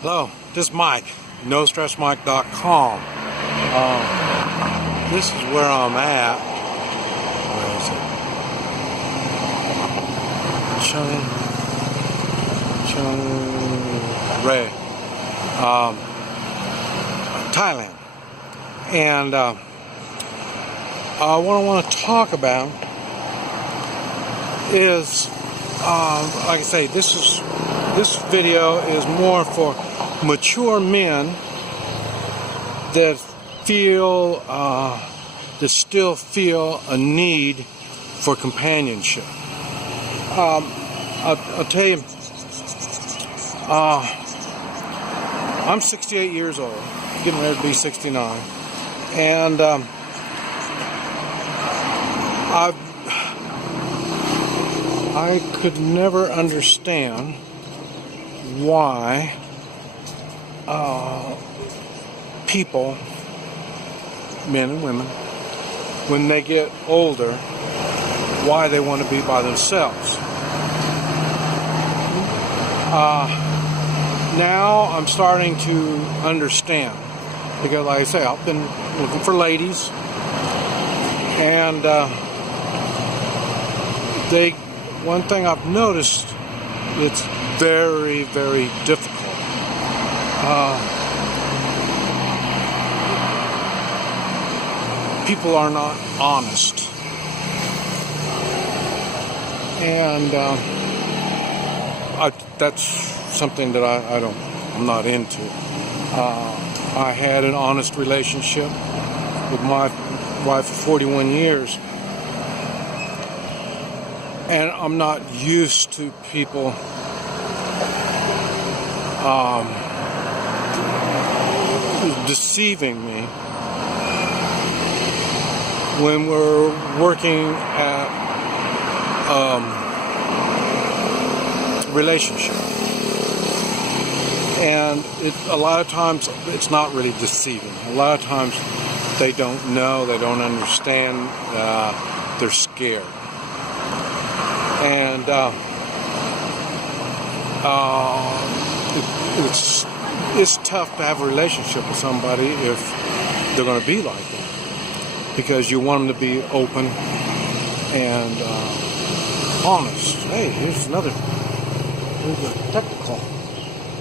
Hello, this is Mike, NoStressMike.com. This is where I'm at. Where is it? Chiang Rai, Thailand. And what I want to talk about is, like I say, this video is more for mature men that still feel a need for companionship. I'll tell you, I'm 68 years old, getting ready to be 69, and I could never understand why people, men and women, when they get older, why they want to be by themselves. Now I'm starting to understand, because like I say, I've been looking for ladies, and one thing I've noticed, it's very, very difficult. People are not honest, and that's something that I'm not into. I had an honest relationship with my wife for 41 years, and I'm not used to people deceiving me when we're working at relationship. And a lot of times it's not really deceiving. A lot of times they don't know, they don't understand, they're scared. And it's tough to have a relationship with somebody if they're going to be like that, because you want them to be open and honest. Hey, here's a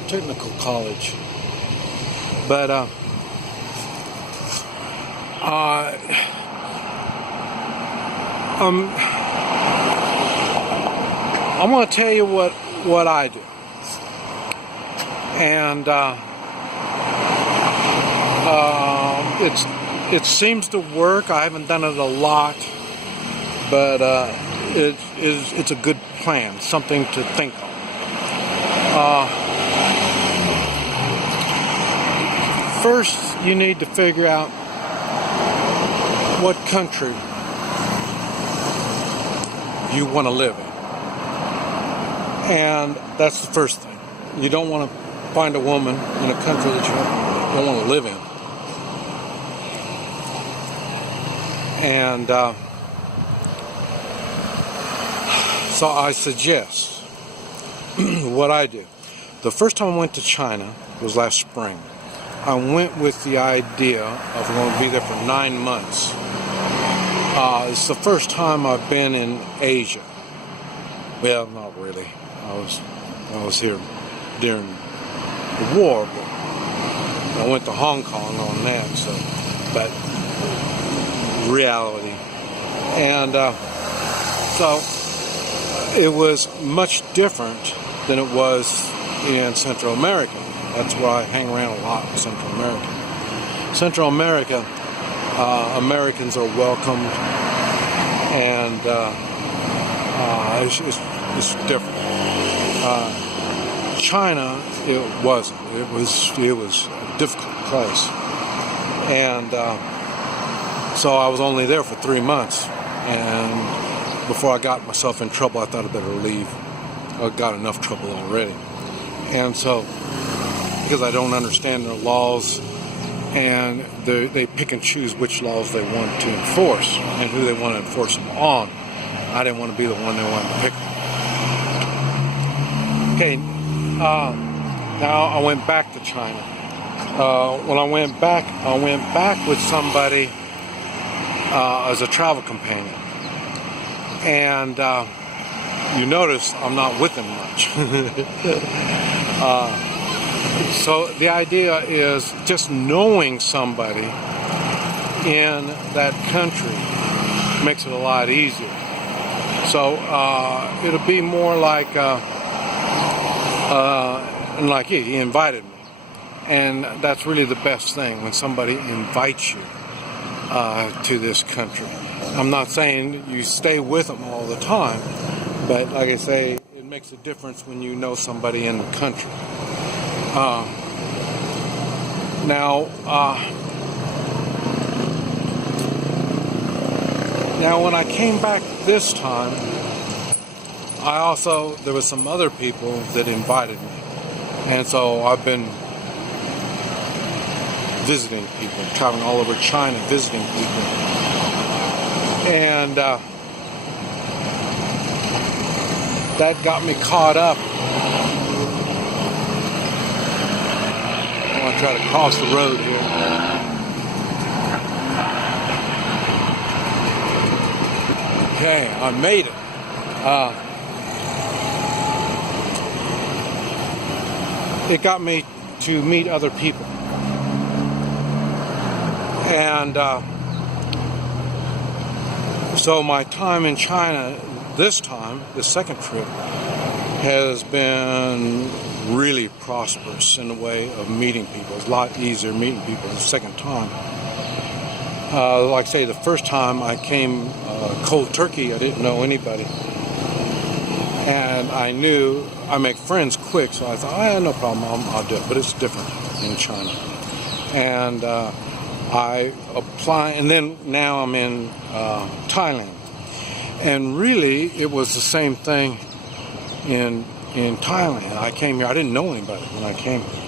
technical college. But I'm going to tell you what I do. And it seems to work. I haven't done it a lot, but it's a good plan, something to think of. First, you need to figure out what country you want to live in. And that's the first thing. You don't want to find a woman in a country that you don't want to live in. And so I suggest what I do. The first time I went to China was last spring. I went with the idea of going to be there for 9 months. It's the first time I've been in Asia. Well, not really. I was here during the war, but I went to Hong Kong on that. So, but reality, and so it was much different than it was in Central America. That's where I hang around a lot in Central America. Central America, Americans are welcomed, and it's different. China, it wasn't. It was a difficult place, and so I was only there for 3 months. And before I got myself in trouble, I thought I'd better leave. I got enough trouble already, and so because I don't understand their laws, and they pick and choose which laws they want to enforce and who they want to enforce them on. I didn't want to be the one they wanted to pick. Okay, Now I went back to China. When I went back with somebody as a travel companion. And you notice I'm not with him much. So the idea is just knowing somebody in that country makes it a lot easier. So it'll be more like he invited me. And that's really the best thing, when somebody invites you to this country. I'm not saying you stay with them all the time, but like I say, it makes a difference when you know somebody in the country. Now when I came back this time, there was some other people that invited me. And so I've been visiting people, traveling all over China, visiting people. And that got me caught up. I'm going to try to cross the road here. Okay, I made it. It got me to meet other people. And so my time in China this second trip, has been really prosperous in the way of meeting people. It's a lot easier meeting people the second time. Like I say, the first time I came cold turkey, I didn't know anybody. And I knew I make friends quick, so I thought, no problem, I'll do it. But it's different in China. And I apply, and then now I'm in Thailand. And really, it was the same thing in Thailand. I came here, I didn't know anybody when I came here.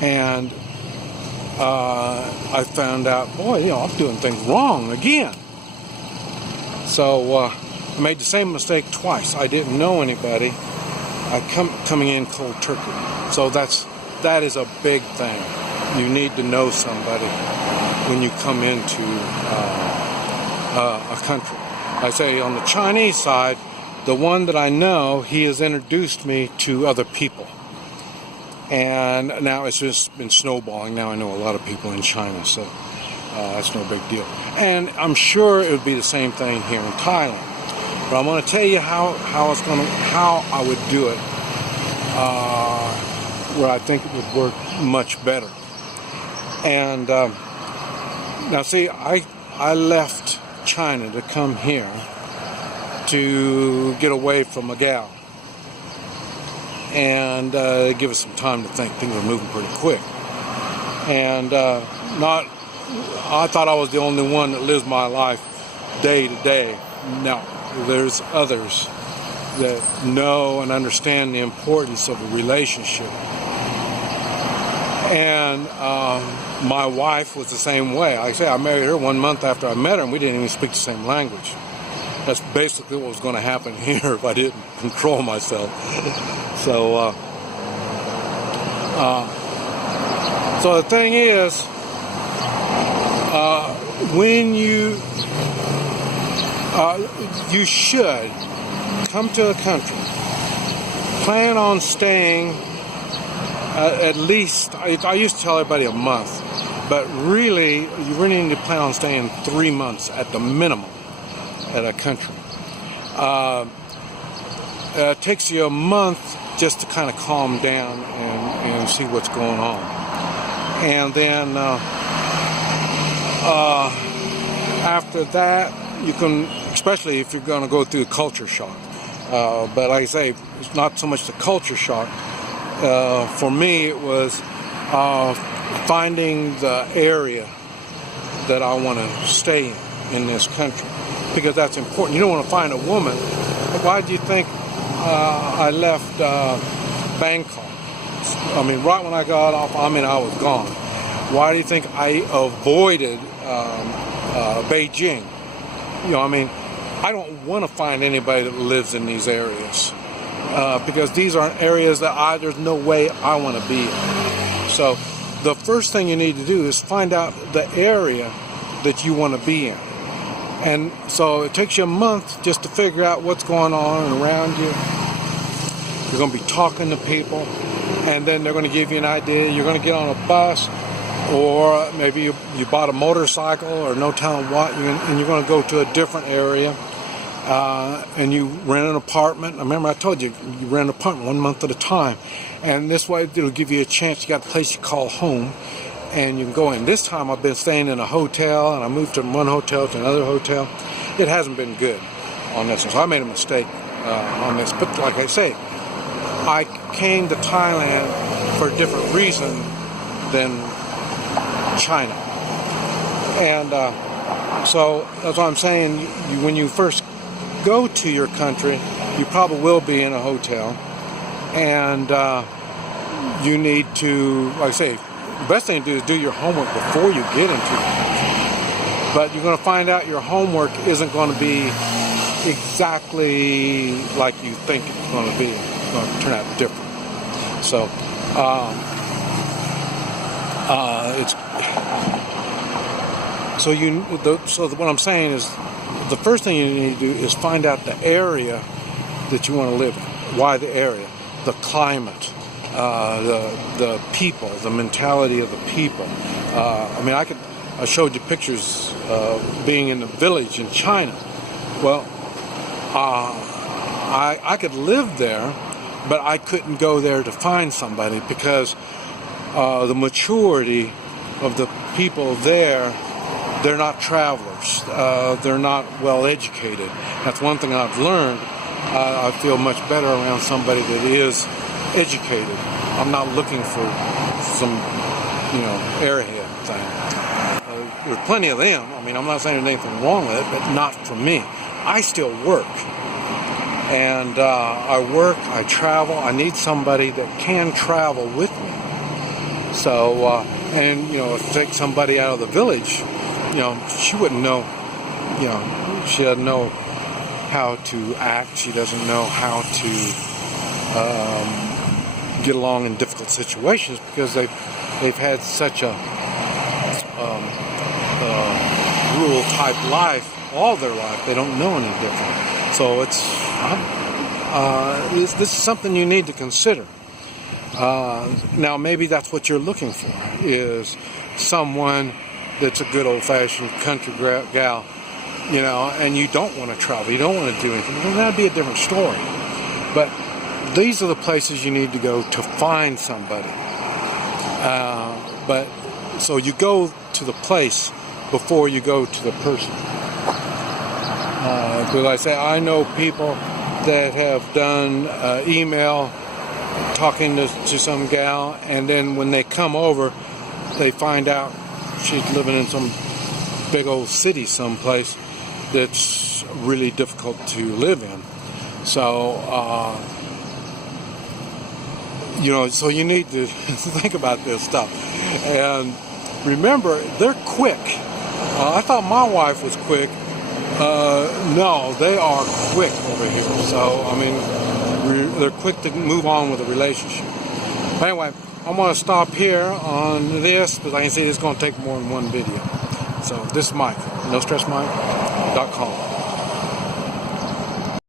And I found out, I'm doing things wrong again. So I made the same mistake twice. I didn't know anybody. Coming in cold turkey. So that is a big thing. You need to know somebody when you come into a country. I say on the Chinese side, the one that I know, he has introduced me to other people. And now it's just been snowballing. Now I know a lot of people in China, so that's no big deal. And I'm sure it would be the same thing here in Thailand. But I'm going to tell you how I would do it, where I think it would work much better. And now see, I left China to come here to get away from a gal and give us some time to think. Things were moving pretty quick. And I thought I was the only one that lives my life day to day. No, there's others that know and understand the importance of a relationship. And my wife was the same way. Like I say, I married her 1 month after I met her, and we didn't even speak the same language. That's basically what was going to happen here if I didn't control myself. So the thing is, when you should come to a country, plan on staying at least, I used to tell everybody a month, but really, you really need to plan on staying 3 months at the minimum at a country. It takes you a month just to kind of calm down and see what's going on. And then after that, you can, especially if you're going to go through a culture shock. But like I say, it's not so much the culture shock. For me, it was finding the area that I want to stay in this country, because that's important. You don't want to find a woman. Why do you think I left Bangkok? I mean, right when I got off, I was gone. Why do you think I avoided Beijing? I don't want to find anybody that lives in these areas. because these are areas that there's no way I want to be in. So the first thing you need to do is find out the area that you want to be in. And so it takes you a month just to figure out what's going on around you. You're going to be talking to people, and then they're going to give you an idea. You're going to get on a bus, or maybe you bought a motorcycle or no telling what, and you're going to go to a different area. And you rent an apartment. Remember I told you, you rent an apartment 1 month at a time. And this way it'll give you a chance. You got a place you call home, and you can go in. This time I've been staying in a hotel, and I moved from one hotel to another hotel. It hasn't been good on this one, so I made a mistake on this. But like I say, I came to Thailand for a different reason than China. And so that's what I'm saying. When you first go to your country, you probably will be in a hotel, and you need to, like I say, the best thing to do is do your homework before you get into the country. But you're going to find out your homework isn't going to be exactly like you think it's going to be. It's going to turn out different. So so what I'm saying is, the first thing you need to do is find out the area that you want to live in. Why the area? The climate, the people, the mentality of the people. I showed you pictures being in the village in China. Well, I could live there, but I couldn't go there to find somebody because the maturity of the people there, they're not travelers. They're not well educated. That's one thing I've learned. I feel much better around somebody that is educated. I'm not looking for some, airhead thing. There's plenty of them. I'm not saying there's anything wrong with it, but not for me. I still work. And I travel. I need somebody that can travel with me. So, if you take somebody out of the village, she wouldn't know, she doesn't know how to act. She doesn't know how to get along in difficult situations because they've had such a rural type life all their life. They don't know any different. So this is something you need to consider. Now maybe that's what you're looking for, is someone that's a good old-fashioned country gal, and you don't want to travel, you don't want to do anything, then that'd be a different story. But these are the places you need to go to find somebody. So you go to the place before you go to the person. Because I say, I know people that have done email talking to some gal, and then when they come over, they find out she's living in some big old city someplace that's really difficult to live in. So, so you need to think about this stuff. And remember, they're quick. I thought my wife was quick. No, they are quick over here. So, they're quick to move on with a relationship. But anyway, I'm going to stop here on this, because I can see it's going to take more than one video. So this is Mike, NoStressMike.com.